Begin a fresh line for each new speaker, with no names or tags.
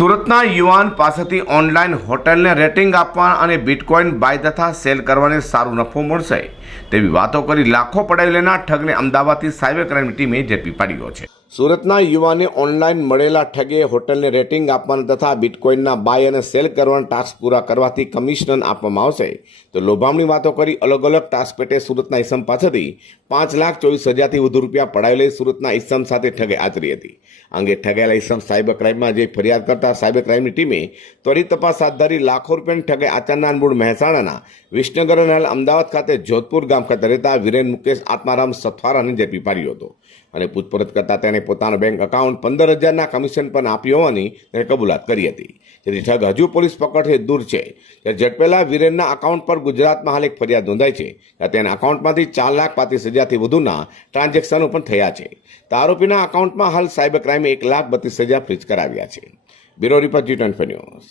સુરતના યુવાન પાસેથી ઓનલાઈન હોટલને રેટિંગ આપવા અને બિટકોઇન બાય તથા સેલ કરવાને સારો નફો મળશે તેવી વાતો કરી લાખો પડાવી ઠગને અમદાવાદથી સાયબર ક્રાઇમ ટીમે ઝડપી પાડ્યો છે. સુરતના યુવાને ઓનલાઈન મળેલા ઠગે હોટલને રેટિંગ આપવાના તથા બિટકોઇનના બાય અને સેલ કરવાના ટાસ્ક પૂરા કરવાથી કમિશન આપવામાં આવશે. તો લોભામણી વાતો કરી અલગ અલગ ટાસ્ક પેટે સુરતના ઇસમ પાસેથી પાંચ લાખ ચોવીસ હજારથી વધુ રૂપિયા પડાવી લઈ સુરતના ઇસમ સાથે ઠગે આચરી હતી. આ અંગે ઠગાયેલા ઈસમ સાયબર ક્રાઇમમાં જે ફરિયાદ કરતા સાયબર ક્રાઇમની ટીમે ત્વરિત તપાસ હાથ ધરી લાખો રૂપિયાની ઠગે આચારના મૂળ મહેસાણાના વિસનગર અને અમદાવાદ ખાતે જોધપુર ગામ ખાતે રહેતા વિરેન મુકેશ આત્મારામ સથવારાને ઝડપી પાડ્યો હતો અને પૂછપરછ કરતા તેણે પોતાનો બેંક એકાઉન્ટ પંદર હજારના કમિશન પણ આપ્યું હોવાની તેણે કબૂલાત કરી હતી. જેથી ઠગ હજુ પોલીસ પકડથી દૂર છે. ત્યારે ઝડપેલા વિરેનના એકાઉન્ટ પર ગુજરાતમાં હાલ એક ફરિયાદ નોંધાઈ છે. તેના એકાઉન્ટમાંથી ચાર લાખ પાંત્રીસ હજારથી વધુના ટ્રાન્ઝેક્શનો પણ થયા છે. તો આરોપીના અકાઉન્ટમાં હાલ સાયબર ક્રાઇમે એક લાખ બત્રીસ હજાર ફ્રીજ કરાવ્યા છે. Bureau report G twenty news.